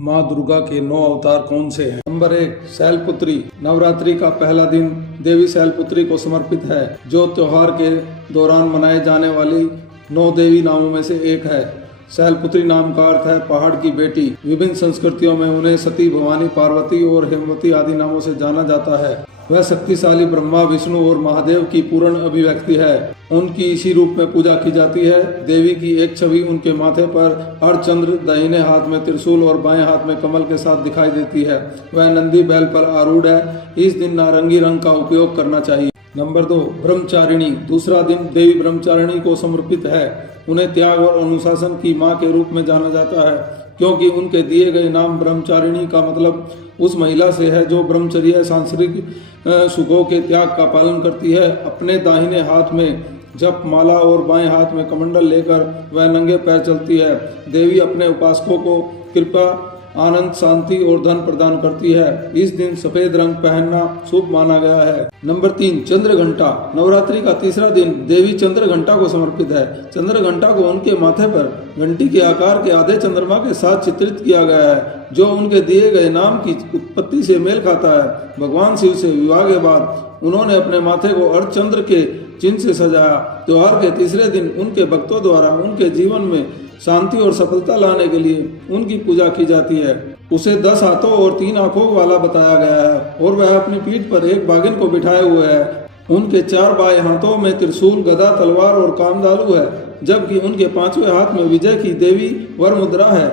माँ दुर्गा के 9 अवतार कौन से हैं? नंबर 1 शैलपुत्री। नवरात्रि का पहला दिन देवी शैलपुत्री को समर्पित है, जो त्योहार के दौरान मनाए जाने वाली 9 देवी नामों में से एक है। शैलपुत्री नाम का अर्थ है पहाड़ की बेटी। विभिन्न संस्कृतियों में उन्हें सती, भवानी, पार्वती और हेमवती आदि नामों से जाना जाता है। वह शक्तिशाली ब्रह्मा, विष्णु और महादेव की पूर्ण अभिव्यक्ति है। उनकी इसी रूप में पूजा की जाती है। देवी की एक छवि उनके माथे पर अर्धचंद्र, दाहिने हाथ में त्रिशूल और बाएं हाथ में कमल के साथ दिखाई देती है। वह नंदी बैल पर आरूढ़ है। इस दिन नारंगी रंग का उपयोग करना चाहिए। नंबर 2 ब्रह्मचारिणी। दूसरा दिन देवी ब्रह्मचारिणी को समर्पित है। उन्हें त्याग और अनुशासन की मां के रूप में जाना जाता है, क्योंकि उनके दिए गए नाम ब्रह्मचारिणी का मतलब उस महिला से है जो ब्रह्मचर्य, सांसारिक सुखों के त्याग का पालन करती है। अपने दाहिने हाथ में जप माला और बाएं हाथ में कमंडल लेकर वह नंगे पैर चलती है। देवी अपने उपासकों को कृपा, आनंद, शांति और धन प्रदान करती है। इस दिन सफेद रंग पहनना शुभ माना गया है। नंबर 3 चंद्र घंटा। नवरात्रि का तीसरा दिन देवी चंद्र घंटा को समर्पित है। चंद्र घंटा को उनके माथे पर घंटी के आकार के आधे चंद्रमा के साथ चित्रित किया गया है, जो उनके दिए गए नाम की उत्पत्ति से मेल खाता है। भगवान शिव से विवाह के बाद उन्होंने अपने माथे को अर्धचंद्र के चिन्ह से सजाया। त्योहार के तीसरे दिन उनके भक्तों द्वारा उनके जीवन में शांति और सफलता लाने के लिए उनकी पूजा की जाती है। उसे 10 हाथों और 3 आंखों वाला बताया गया है और वह अपनी पीठ पर एक बाघिन को बिठाए हुए है। उनके 4 बाएं हाथों में त्रिशूल, गदा, तलवार और कामधालु है, जबकि उनके 5वें हाथ में विजय की देवी वर मुद्रा है।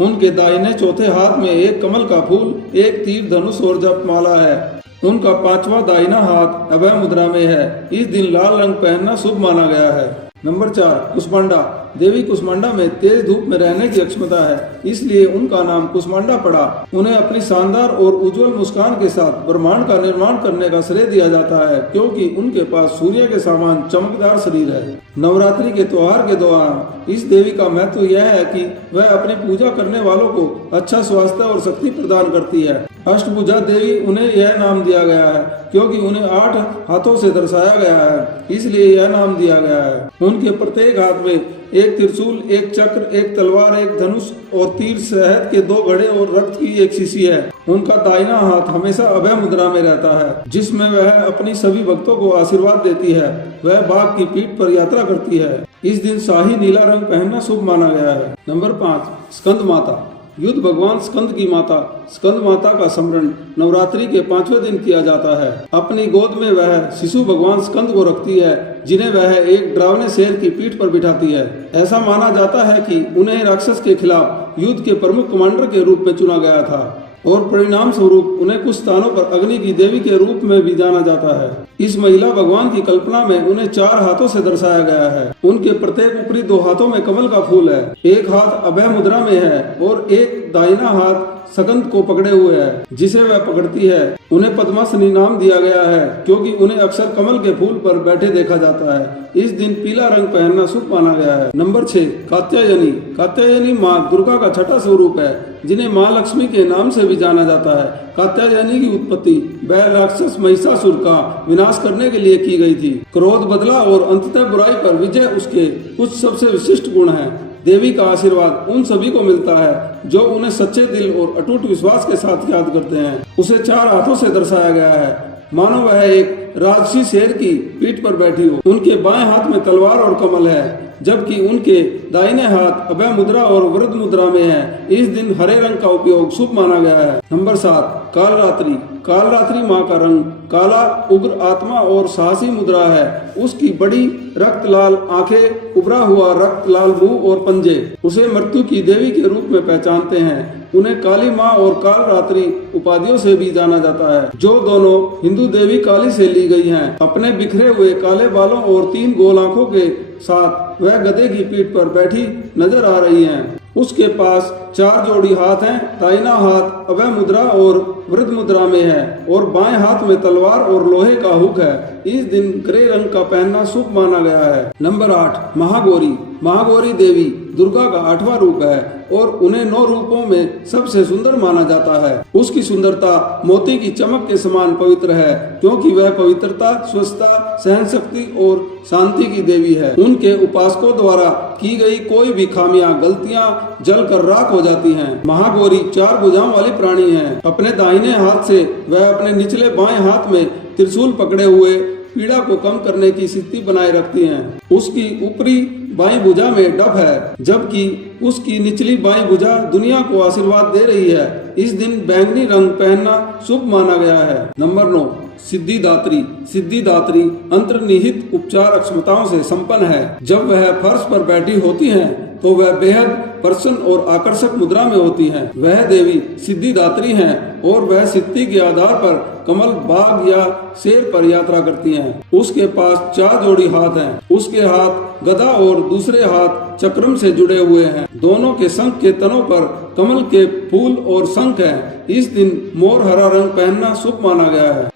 उनके दाहिने चौथे हाथ में एक कमल का फूल, एक तीर धनुष और जपमाला है। उनका 5वां दाहिना हाथ अभय मुद्रा में है। इस दिन लाल रंग पहनना शुभ माना गया है। नंबर 4 कुष्मांडा। देवी कुष्मांडा में तेज धूप में रहने की क्षमता है, इसलिए उनका नाम कुष्मांडा पड़ा। उन्हें अपनी शानदार और उज्जवल मुस्कान के साथ ब्रह्मांड का निर्माण करने का श्रेय दिया जाता है, क्योंकि उनके पास सूर्य के समान चमकदार शरीर है। नवरात्रि के त्योहार के दौरान इस देवी का महत्व यह है कि वह अपनी पूजा करने वालों को अच्छा स्वास्थ्य और शक्ति प्रदान करती है। अष्टभुजा देवी उन्हें यह नाम दिया गया है क्योंकि उन्हें 8 हाथों से दर्शाया गया है, इसलिए यह नाम दिया गया है। उनके प्रत्येक हाथ में एक त्रिशूल, एक चक्र, एक तलवार, एक धनुष और तीर, शहद के 2 घड़े और रक्त की एक शीशी है। उनका दाहिना हाथ हमेशा अभय मुद्रा में रहता है, जिसमें वह अपनी सभी भक्तों को आशीर्वाद देती है। वह बाघ की पीठ पर यात्रा करती है। इस दिन शाही नीला रंग पहनना शुभ माना गया है। नंबर 5 स्कंद माता। युद्ध भगवान स्कंद की माता स्कंद माता का स्मरण नवरात्रि के 5वें दिन किया जाता है। अपनी गोद में वह शिशु भगवान स्कंद को रखती है, जिन्हें वह एक डरावने शेर की पीठ पर बिठाती है। ऐसा माना जाता है कि उन्हें राक्षस के खिलाफ युद्ध के प्रमुख कमांडर के रूप में चुना गया था और परिणाम स्वरूप उन्हें कुछ स्थानों पर अग्नि की देवी के रूप में भी जाना जाता है। इस महिला भगवान की कल्पना में उन्हें 4 हाथों से दर्शाया गया है। उनके प्रत्येक ऊपरी 2 हाथों में कमल का फूल है, एक हाथ अभय मुद्रा में है और एक दाहिना हाथ स्कंद को पकड़े हुए है, जिसे वह पकड़ती है। उन्हें पद्मासनी नाम दिया गया है क्योंकि उन्हें अक्सर कमल के फूल पर बैठे देखा जाता है। इस दिन पीला रंग पहनना शुभ माना गया है। नंबर 6 कात्यायनी। कात्यायनी माँ दुर्गा का छठा स्वरूप है, जिन्हें माँ लक्ष्मी के नाम से भी जाना जाता है। कात्यायनी की उत्पत्ति बैल राक्षस महिषासुर का विनाश करने के लिए की गई थी। क्रोध, बदला और अंततः बुराई पर विजय उसके कुछ सबसे विशिष्ट गुण हैं। देवी का आशीर्वाद उन सभी को मिलता है जो उन्हें सच्चे दिल और अटूट विश्वास के साथ याद करते हैं। उसे 4 हाथों से दर्शाया गया है, मानो वह एक राजसी शेर की पीठ पर बैठी हो। उनके बाएं हाथ में तलवार और कमल है, जबकि उनके दाहिने हाथ अभय मुद्रा और वृद्ध मुद्रा में है। इस दिन हरे रंग का उपयोग शुभ माना गया है। नंबर 7 कालरात्रि। कालरात्रि माँ का रंग काला, उग्र आत्मा और साहसी मुद्रा है। उसकी बड़ी रक्त लाल आंखें, उभरा हुआ रक्त लाल मुंह और पंजे उसे मृत्यु की देवी के रूप में पहचानते हैं। उन्हें काली माँ और कालरात्रि उपाधियों से भी जाना जाता है, जो दोनों हिंदू देवी काली से ली गई हैं। अपने बिखरे हुए काले बालों और 3 गोल आंखों के साथ वह गधे की पीठ पर बैठी नजर आ रही हैं। उसके पास 4 जोड़ी हाथ हैं। दाहिना हाथ अभय मुद्रा और वृद्ध मुद्रा में है और बाएं हाथ में तलवार और लोहे का हुक है। इस दिन ग्रे रंग का पहनना शुभ माना गया है। नंबर 8 महागौरी। महागौरी देवी दुर्गा का 8वां रूप है और उन्हें 9 रूपों में सबसे सुंदर माना जाता है। उसकी सुंदरता मोती की चमक के समान पवित्र है, क्योंकि वह पवित्रता, स्वच्छता, सहन शक्ति और शांति की देवी है। उनके उपासकों द्वारा की गई कोई भी खामियां, गलतियां जलकर राख हो जाती हैं। महागौरी 4 भुजाओं वाली प्राणी है। अपने दाहिने हाथ से वह अपने निचले बाएं हाथ में त्रिशूल पकड़े हुए पीड़ा को कम करने की स्थिति बनाए रखती हैं। उसकी ऊपरी बाई भुजा में डफ है, जबकि उसकी निचली बाई भुजा दुनिया को आशीर्वाद दे रही है। इस दिन बैंगनी रंग पहनना शुभ माना गया है। नंबर 9 सिद्धिदात्री। सिद्धिदात्री अंतर्निहित उपचार क्षमताओं से संपन्न है। जब वह फर्श पर बैठी होती हैं, तो वह बेहद प्रसन्न और आकर्षक मुद्रा में होती हैं। वह देवी सिद्धिदात्री हैं और वह सिद्धि के आधार पर कमल, बाघ या शेर पर यात्रा करती हैं। उसके पास 4 जोड़ी हाथ हैं। उसके हाथ गदा और दूसरे हाथ चक्रम से जुड़े हुए हैं। दोनों के शंख के तनों पर कमल के फूल और शंख हैं। इस दिन मोर हरा रंग पहनना शुभ माना गया है।